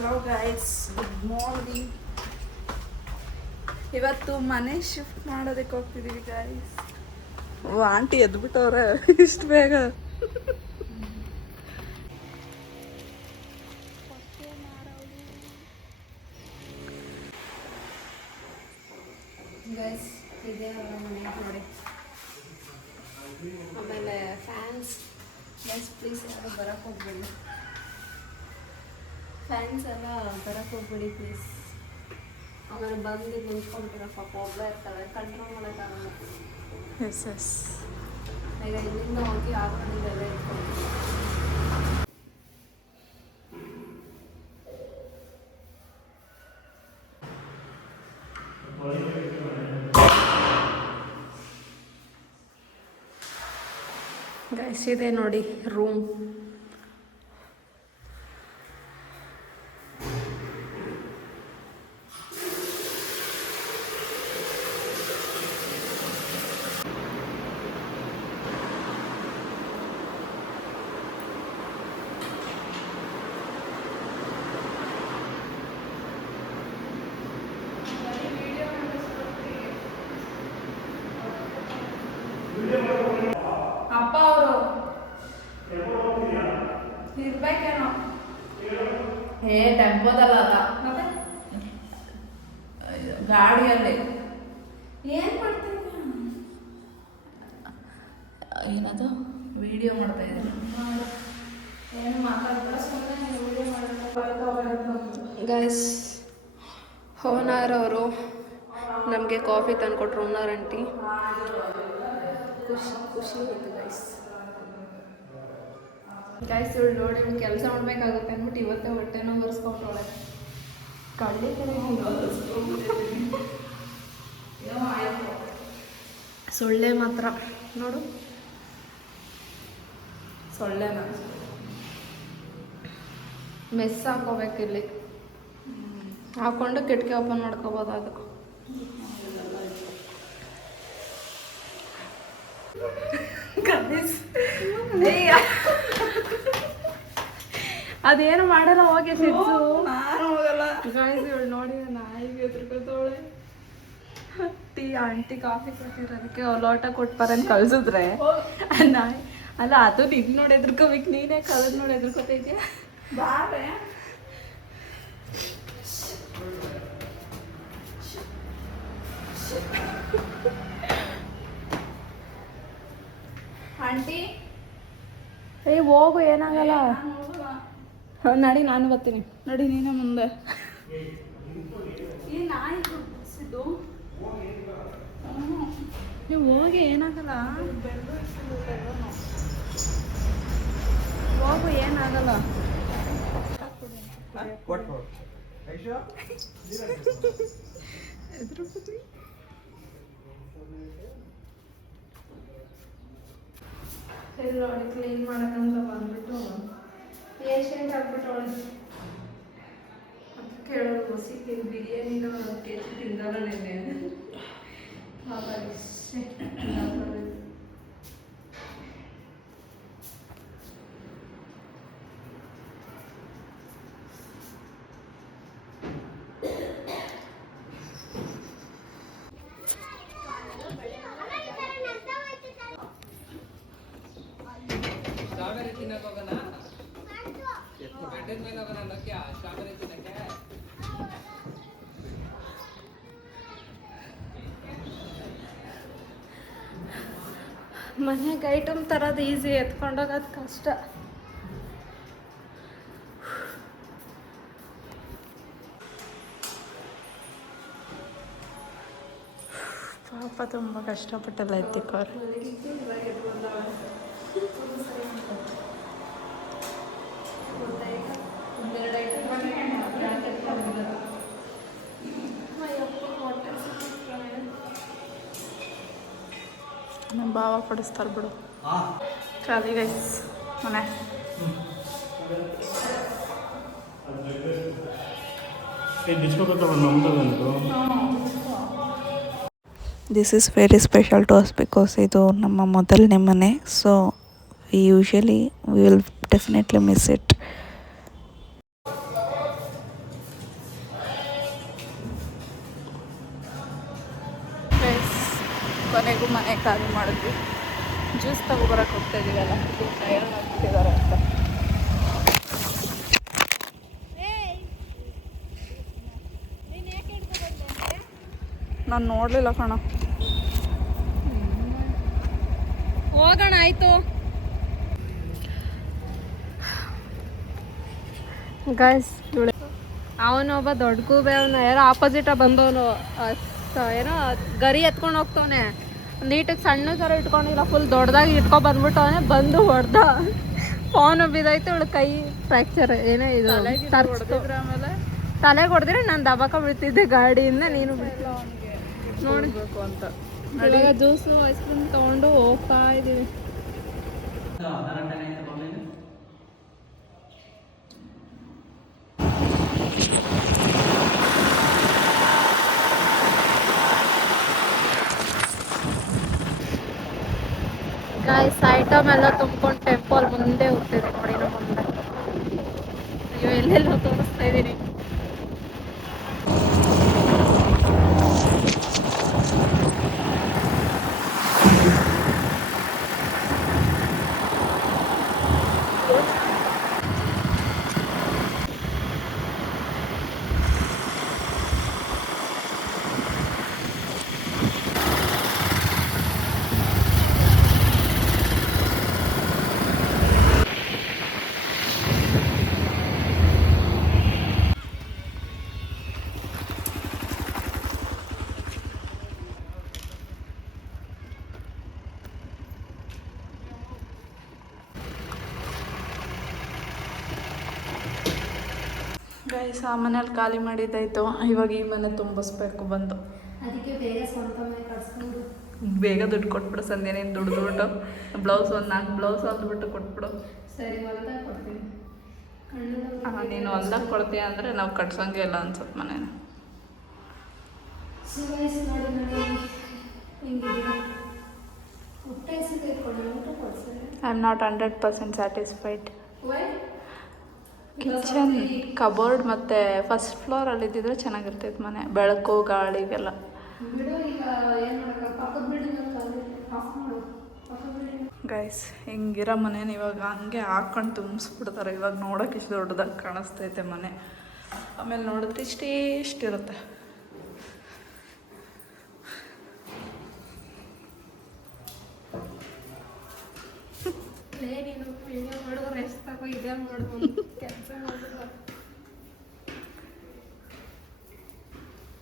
Hello guys, good morning. ಇವತ್ತು ಮನೆ shift ಮಾಡೋದಕ್ಕೆ ಹೋಗ್ತಿದ್ದೀವಿ ಗೈಸ್. ಓ ಆಂಟಿ ಎದ್ಬಿಟ್ಟವ್ರೆ ಇಷ್ಟು ಬೇಗ. ಗೈಸ್ ಇದೇ ಮನೆ ನೋಡಿ. ಆಮೇಲೆ ಫ್ಯಾನ್ಸ್ ಗೈಸ್ ಪ್ಲೀಸ್ ಯಾರು ಬರೋಕ್ಕೆ ಹೋಗ್ಬೇಡಿ. ಫ್ಯಾನ್ಸ್ ಎಲ್ಲ ಬರೋಕ್ಕೆ ಹೋಗ್ಬೇಡಿ ಪ್ಲೀಸ್. ಆಮೇಲೆ ಬಂದು ನಿಂತ್ಕೊಂಡ್ಬಿಟ್ಟಿರೋ ಪಾಪ ಒಬ್ಬಳೇ ಇರ್ತಾಳೆ, ಕಂಟ್ರೋಲ್ ಮಾಡೋಕ್ಕಾಗಲ್ಲ. ಎಸ್ ಎಸ್ ಈಗ ಇಲ್ಲಿಂದ ಹೋಗಿ ಆಗೊಂಡಿದ್ದೆಲ್ಲ ಇಟ್ಕೊಂಡು ಗೈಸ್ ಇದೆ ನೋಡಿ ರೂಮ್. ಅಪ್ಪ ಅವರು ಇರ್ಬೇಕೇನೋ. ಟೆಂಪೋದಲ್ಲ ಅದ ಮತ್ತೆ ಗಾಡಿಯಲ್ಲಿ ಏನು ಮಾಡ್ತೀನಿ, ಏನದು ವಿಡಿಯೋ ಮಾಡ್ತಾ ಇದ್ದೀನಿ. ಏನು ಮಾತಾಡ್ತಾರೆ ಸುಮ್ಮನೆ ವಿಡಿಯೋ ಮಾಡ್ತಾರೆ. ಗೈಸ್ ಓನರ್ ಅವರು ನಮಗೆ ಕಾಫಿ ತಂದುಕೊಟ್ರು. ಓನರ್ ಆಂಟಿ ಖುಷಿ ಆಯಿತು ಗೈಸ್. ಇವಳು ನೋಡಿ ಕೆಲಸ ಮಾಡಬೇಕಾಗುತ್ತೆ ಅಂದ್ಬಿಟ್ಟು ಇವತ್ತೇ ಹೊಟ್ಟೆನೋ ಒರೆಸ್ಕೊಂಡೋಳೆ. ಕಳ್ಳಿ ಸೊಳ್ಳೆ ಮಾತ್ರ ನೋಡು, ಸೊಳ್ಳೆನ ಮೆಸ್ ಹಾಕೋಬೇಕಿಲ್ಲಿ. ಹಾಕ್ಕೊಂಡು ಕಿಟಕಿ ಓಪನ್ ಮಾಡ್ಕೋಬೋದು. ಅದು ಅದೇನು ಮಾಡಲ್ಲ, ಹೋಗಿ ಸಿಕ್ಸು. ನಾನು ಹೋಗಲ್ಲ ಗಾಯ್ಸ್. ಇವಳು ನೋಡಿ ನಾಯಿಗೆ ಎದುರ್ಕೊತವಳೆ. ಟೀ ಆಂಟಿ ಕಾಫಿ ಕೊಟ್ಟಿರೋದಕ್ಕೆ ಲೋಟ ಕೊಟ್ಬಾರಂತ ಕಳ್ಸಿದ್ರೆ ನಾಯಿ ಅಲ್ಲ, ಅದು ನಿನ್ ನೋಡಿ ಎದುರ್ಕೋಬೇಕು. ನೀನೇ ಕಲರ್ ನೋಡಿ ಎದುರ್ಕೋತಾ ಇದೆಯಾ? ಬಾರೆ ಆಂಟಿ ಹೋಗು, ಏನಾಗಲ್ಲ. ನಡಿ, ನಾನು ಬರ್ತೀನಿ. ನಡಿ ನೀನೇ ಮುಂದೆ. ಈ ನಾಯಿ ಇದು ನೀವು ಹೋಗಿ, ಏನಾಗಲ್ಲ. ಹೋಗು, ಏನಾಗಲ್ಲ. ನೋಡಿ ಕ್ಲೀನ್ ಮಾಡೋಕ್ಕಂತ ಬಂದ್ಬಿಟ್ಟು ಪೇಷಂಟ್ ಆಗ್ಬಿಟ್ಟವಳೆ. ಅದಕ್ಕೆ ಹೇಳೋದು ಹೊಸಿ ಬಿರಿಯಾನಿನ ಕೆಜಿ ತಿಂದಲ್ಲ ನೆನ್ನೆ. ಮನೆಗೆ ಐಟಮ್ ತರೋದು ಈಸಿ, ಎತ್ಕೊಂಡೋಗೋದು ಕಷ್ಟ. ಪಾಪ ತುಂಬ ಕಷ್ಟಪಟ್ಟೆಲ್ಲ ಎತ್ತಿಕೋರು. ನಮ್ಮ ಭಾವ ಪಡಿಸ್ತಾರೆ ಬಿಡು. ಖಾಲಿ ಗೈಸ್ ಮನೆ. This is very special to us because ಇದು ನಮ್ಮ ಮೊದಲನೇ ಮನೆ. So usually we will definitely miss it. ಕೊನೆಗೂ ಮನೆ ಖಾಲಿ ಮಾಡಿದ್ವಿ. ಜ್ಯೂಸ್ ತಗೊಬರಕ್ಕೆ ಹೋಗ್ತಾ ಇದೀವಲ್ಲ, ಟೈರ್ ಹಾಕ್ಬಿಟ್ಟಿದ್ದಾರೆ ಅಂತ. ನಾನು ನೋಡಲಿಲ್ಲ ಕಣ. ಹೋಗೋಣ ಆಯಿತು ಗೈಸ್. ಅವನೊಬ್ಬ ದೊಡ್ಡ ಕೂಬೆ, ಅವನು ಯಾರೋ ಆಪೋಸಿಟ ಬಂದವನು, ಏನೋ ಗರಿ ಎತ್ಕೊಂಡು ಹೋಗ್ತವನೆ. ನೀಟಿಗೆ ಸಣ್ಣ ಥರ ಇಟ್ಕೊಂಡಿಲ್ಲ, ಫುಲ್ ದೊಡ್ಡದಾಗಿ ಇಟ್ಕೊಂಡು ಬಂದ್ಬಿಟ್ಟವನೆ. ಬಂದು ಹೊಡೆದ, ಫೋನ್ ಬಿದ್ದೈತೆ. ಅವಳು ಕೈ ಫ್ರ್ಯಾಕ್ಚರ್ ಏನೇ ಇದು ಆಮೇಲೆ ತಲೆಗೆ ಹೊಡೆದ್ರೆ ನಾನು ದಬಾಕ ಬಿಡ್ತಿದ್ದೆ ಗಾಡಿಯಿಂದ. ನೀನು ನೋಡಬೇಕು ಅಂತ ಇವಾಗ ಜ್ಯೂಸು ಐಸ್ ಕ್ರೀಮ್ ತೊಗೊಂಡು ಹೋಗ್ತಾ ಇದ್ದೀವಿ. ಗಾಯ್ಸ್ ಐಟಮ್ ಎಲ್ಲ ತುಂಬ್ಕೊಂಡು ಟೆಂಪಲ್ ಮುಂದೆ ಹೋಗ್ತಿದೆ ನೋಡಿ. ನಮ್ಮ ಮುಂದೆ ಅಯ್ಯೋ ಎಲ್ಲೆಲ್ಲೋ ತೋರಿಸ್ತಾ ಇದ್ದೀನಿ. ಗೈಸ್ ಆ ಮನೇಲಿ ಖಾಲಿ ಮಾಡಿದ್ದಾಯ್ತು. ಇವಾಗ ಈ ಮನೆ ತುಂಬಿಸ್ಬೇಕು ಬಂದು. ಅದಕ್ಕೆ ಬೇಗ ಸ್ವಂತ ಮನೆ ಕಟ್ಸ್ಕೊಂಡು ಬೇಗ ದುಡ್ಡು ಕೊಟ್ಬಿಡು ಸಂಧ್ಯಾ. ನೀನು ದುಡ್ದುಬಿಟ್ಟು ಬ್ಲೌಸ್ ಒಂದು 4 ಬ್ಲೌಸ್ ಹೊಲ್ದ್ಬಿಟ್ಟು ಕೊಟ್ಬಿಡು. ಸರಿ, ಹೊಲ್ದಾಗ ಕೊಡ್ತೀನಿ. ನೀನು ಹೊಲ್ದಾಗ ಕೊಡ್ತೀಯ ಅಂದರೆ ನಾವು ಕಟ್ಸೋಂಗೆ ಇಲ್ಲ ಅನ್ಸುತ್ತೆ ಮನೇನ. I am not 100% satisfied. Kitchen cupboard ಮತ್ತು ಫಸ್ಟ್ ಫ್ಲೋರಲ್ಲಿ ಇದ್ದಿದ್ರೆ ಚೆನ್ನಾಗಿರ್ತೈತೆ ಮನೆ, ಬೆಳಕು ಗಾಳಿಗೆಲ್ಲ. ಗೈಸ್ ಹಿಂಗಿರೋ ಮನೇನ ಇವಾಗ ಹಂಗೆ ಹಾಕ್ಕೊಂಡು ತುಂಬಿಸ್ಬಿಡ್ತಾರೆ. ಇವಾಗ ನೋಡೋಕೆ ಇಷ್ಟು ದೊಡ್ಡದಾಗಿ ಕಾಣಿಸ್ತೈತೆ ಮನೆ, ಆಮೇಲೆ ನೋಡಿದ್ರೆ ಇಷ್ಟಿರುತ್ತೆ.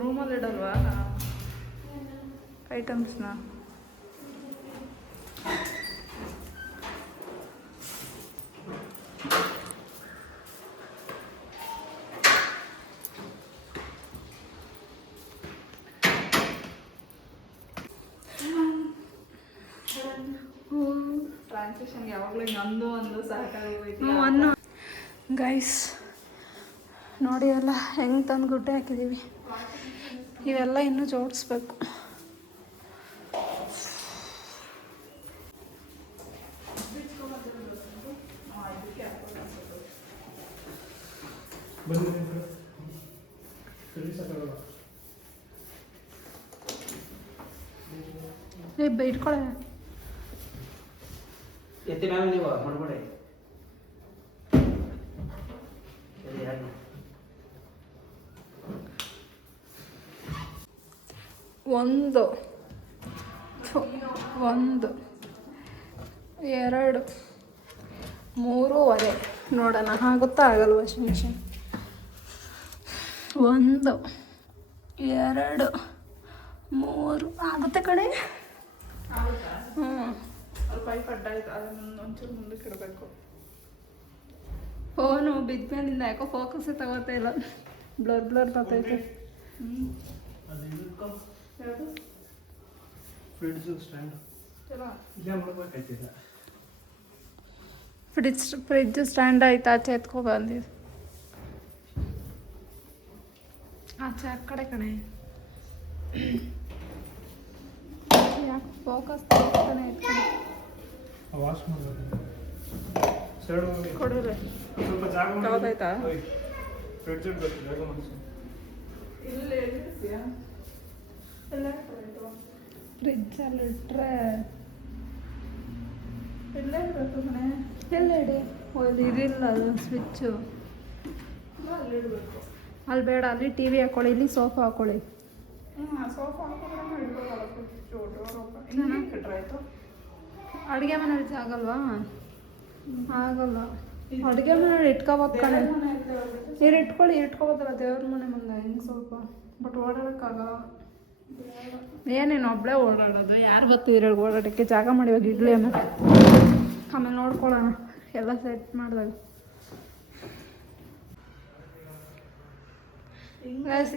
ರೂಮಲ್ಲಿ ಇಡಲ್ವಾ ಐಟಮ್ಸ್ನ? ಟ್ರಾನ್ಸಾಕ್ಷನ್ ಯಾವಾಗಲೂ ಹಿಂಗೆ ಒಂದು ಸಾಕಾಗೋಯ್ತು. ಗೈಸ್ ನೋಡಿ ಎಲ್ಲ ಹೆಂಗೆ ತಂದು ಗುಡ್ಡೆ ಹಾಕಿದ್ದೀವಿ. ಇವೆಲ್ಲ ಇನ್ನೂ ಜೋಡಿಸ್ಬೇಕು. ಇಟ್ಕೊಳ ಎತ್ತಿ ಮ್ಯಾಲೆ ನೀವು ಮಾಡ್ಬೇಡಿ. ಒಂದು 2 3 ನೋಡೋಣ ಆಗುತ್ತಾ ಆಗಲ್ಲ. ವಾಷಿಂಗ್ ಮಿಷಿನ್ 1 2 3 ಆಗುತ್ತೆ ಕಡೆ. ಪೈಪ್ ಅಡ್ಡ ಆಯ್ತು, ಅದನ್ನು ಒಂಚೂರು ಮುಂದಕ್ಕೆ ಇಡಬೇಕು. ಫೋನು ಬಿದ್ಮೇಲಿಂದ ಯಾಕೋ ಫೋಕಸ್ಸೇ ತಗೋತಾ ಇಲ್ಲ, ಬ್ಲರ್ ಬರ್ತೈತೆ. ಫ್ರಿಡ್ಜ್ ಸ್ಟ್ಯಾಂಡ್ ಆಯ್ತು, ಆಚೆ ಎತ್ಕೊ ಬಂದಿದ್ದು. ಆಚೆ ಆ ಕಡೆ ಕಣೆ, ಯಾಕೆ ಫೋಕಸ್ ತಗೋತಾನೆ ಇಟ್ಕೊಂಡು ಕೊಡೋರೆ ತಗೋದಾಯ್ತಾ? ಫ್ರಿಜ್ಜಲ್ಲಿ ಇಟ್ಟರೆ ಎಲ್ಲೇ ಇರುತ್ತೆ ಮನೆ ಎಲ್ಲ ಇಡಿ. ಅಲ್ಲಿ ಇದಿಲ್ಲ ಅದು ಸ್ವಿಚ್ಚು. ಅಲ್ಲಿ ಇಡಬೇಕು. ಅಲ್ಲಿ ಬೇಡ, ಅಲ್ಲಿ ಟಿ ವಿ ಹಾಕೊಳ್ಳಿ, ಇಲ್ಲಿ ಸೋಫಾ ಹಾಕೊಳ್ಳಿ. ಸೋಫಾ ಹಾಕಿದ್ರೆ ಇಡ್ಬೋದಲ್ಲ ಸ್ವಿಚ್ಚು ಇಟ್ರೆ ಆಯಿತು. ಅಡುಗೆ ಮನೇಲಿ ಆಗಲ್ವಾ? ಆಗಲ್ಲ. ಅಡುಗೆ ಮನೇಲಿ ಇಟ್ಕೋಬೋದು ಕಣೆ. ನೀರು ಇಟ್ಕೋಬೋದಲ್ಲ ದೇವ್ರ ಮನೆ ಮುಂದೆ ಹೆಂಗೆ ಸ್ವಲ್ಪ. ಬಟ್ ಓಡಾಡೋಕ್ಕಾಗಲ್ಲ. ಏನೇನು ಒಬ್ಬಳೇ ಓಡಾಡೋದು? ಯಾರು ಬರ್ತಿದ್ರು ಹೇಳಿ ಓಡಾಡೋಕ್ಕೆ? ಜಾಗ ಮಾಡಿವಾಗ ಇಡ್ಲಿ ಆಮೇಲೆ ನೋಡ್ಕೊಳ್ಳೋಣ ಎಲ್ಲ ಸೆಟ್ ಮಾಡಿದಾಗ.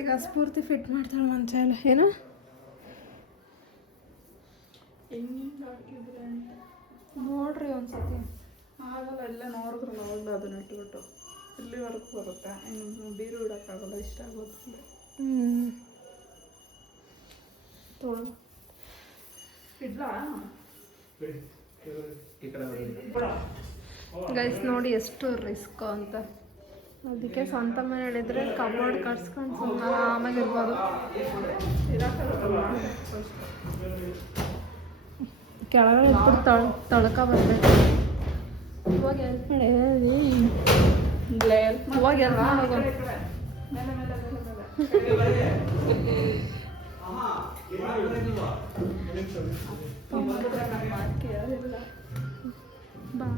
ಈಗ ಸ್ಫೂರ್ತಿ ಫಿಟ್ ಮಾಡ್ತಾಳೆ ಮಂಚ ಎಲ್ಲ. ಏನು ಹೆಂಗೆ ಹಾಕಿದ್ರೆ ನೋಡ್ರಿ ಒಂದ್ಸತಿ. ಆಗಲ್ಲ, ಎಲ್ಲ ನೋಡಿದ್ರೆ ನೋಡಲ್ಲ ಅದನ್ನ ಇಟ್ಬಿಟ್ಟು ಇಲ್ಲಿವರೆಗೂ ಬರುತ್ತೆ. ಇನ್ನು ಬೀರು ಇಡೋಕ್ಕಾಗಲ್ಲ, ಇಷ್ಟ ಆಗುತ್ತೆ. ತೊಳೆದು ಇಡ್ಲಾ ಗೈಸ್ ನೋಡಿ ಎಷ್ಟು ರಿಸ್ಕ್ ಅಂತ. ಅದಕ್ಕೆ ಸ್ವಂತ ಮನೆ ಹೇಳಿದ್ರೆ ಕಬೋರ್ಡ್ ಕಟ್ಸ್ಕೊಂಡು ಸುಮ್ಮನೆ ಆರಾಮಾಗಿ ಇರ್ಬೋದು. ಕೆಳಗಡೆ ಇಟ್ಬಿಟ್ಟು ತಳ್ಕ ಬರ್ಬೇಕು. ಇವಾಗ ಹೆಲ್ಪ್ ಮಾಡಿ ಇವಾಗ ಹೆಲ್ಪ್ ಮಾಡೋದು. ಬಾ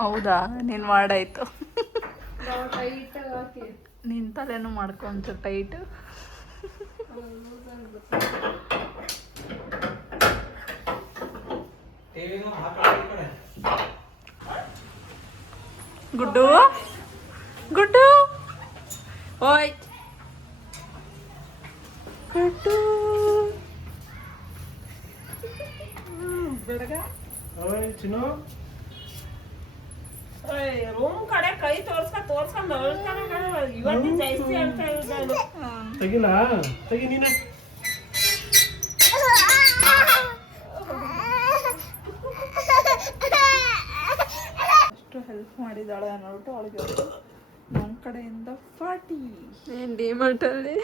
ಹೌದಾ? ನೀನು ಮಾಡಾಯ್ತು. ಟೈಟಾಗಿ ಹಾಕಿ ನಿನ್ನ ತಲೆನೂ ಮಾಡ್ಕೊಂತ ಟೈಟ್. ಗುಡ್ಡು ಗುಡ್ಡು ಓಯ್ ಗುಡ್ಡು ಬೆಳಗ ರೂಮ್ ಕಡೆ ಕೈ ತೋರ್ಸ್ಕೊಂಡು ಇವತ್ತಿನ ಜಾಸ್ತಿ ಅಂತ ಇದ್ದಾನು. ತೆಗಿಲಾ? ತೆಗಿ ನೀನು. ಅಷ್ಟು ಹೆಲ್ಪ್ ಮಾಡಿದ್ದಾಳೆ ಅನ್ನೋಟ್ಟು ಅವಳಿಗೆ ನಮ್ಮ ಕಡೆಯಿಂದ ಪಾರ್ಟಿ. ಏನು ಡಿಮಾರ್ಟಲ್ಲಿ